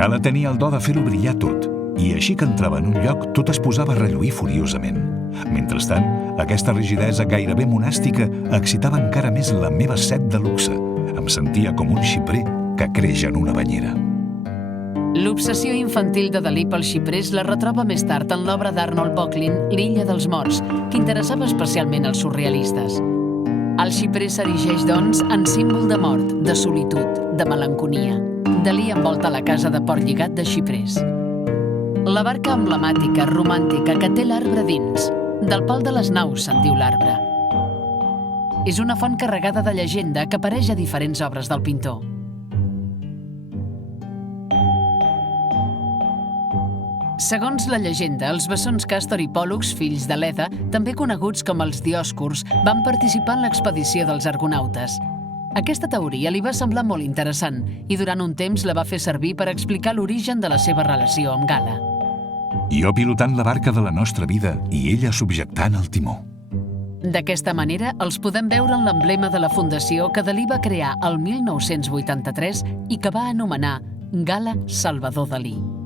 Gala tenia el do de fer-ho brillar tot, i així que entrava en un lloc tot es posava a relluir furiosament. Mentrestant, aquesta rigidesa gairebé monàstica excitava encara més la meva set de luxe. Em sentia com un xiprer que creix en una banyera. L'obsessió infantil de Dalí pels xiprers la retroba més tard en l'obra d'Arnold Böcklin, L'illa dels morts, que interessava especialment als surrealistes. El xiprer s'erigeix, doncs, en símbol de mort, de solitud, de melanconia. Dalí envolta la casa de port lligat de xiprers. La barca emblemàtica, romàntica, que té l'arbre dins. Del pal de les naus se'n diu l'arbre. És una font carregada de llegenda que apareix a diferents obres del pintor. Segons la llegenda, els bessons Càstor i Pòl·lux, fills de Leda, també coneguts com els Dioscurs, van participar en l'expedició dels argonautes. Aquesta teoria li va semblar molt interessant i durant un temps la va fer servir per explicar l'origen de la seva relació amb Gala. Jo pilotant la barca de la nostra vida i ella subjectant el timó. D'aquesta manera, els podem veure en l'emblema de la fundació que Dalí va crear el 1983 i que va anomenar Gala Salvador Dalí.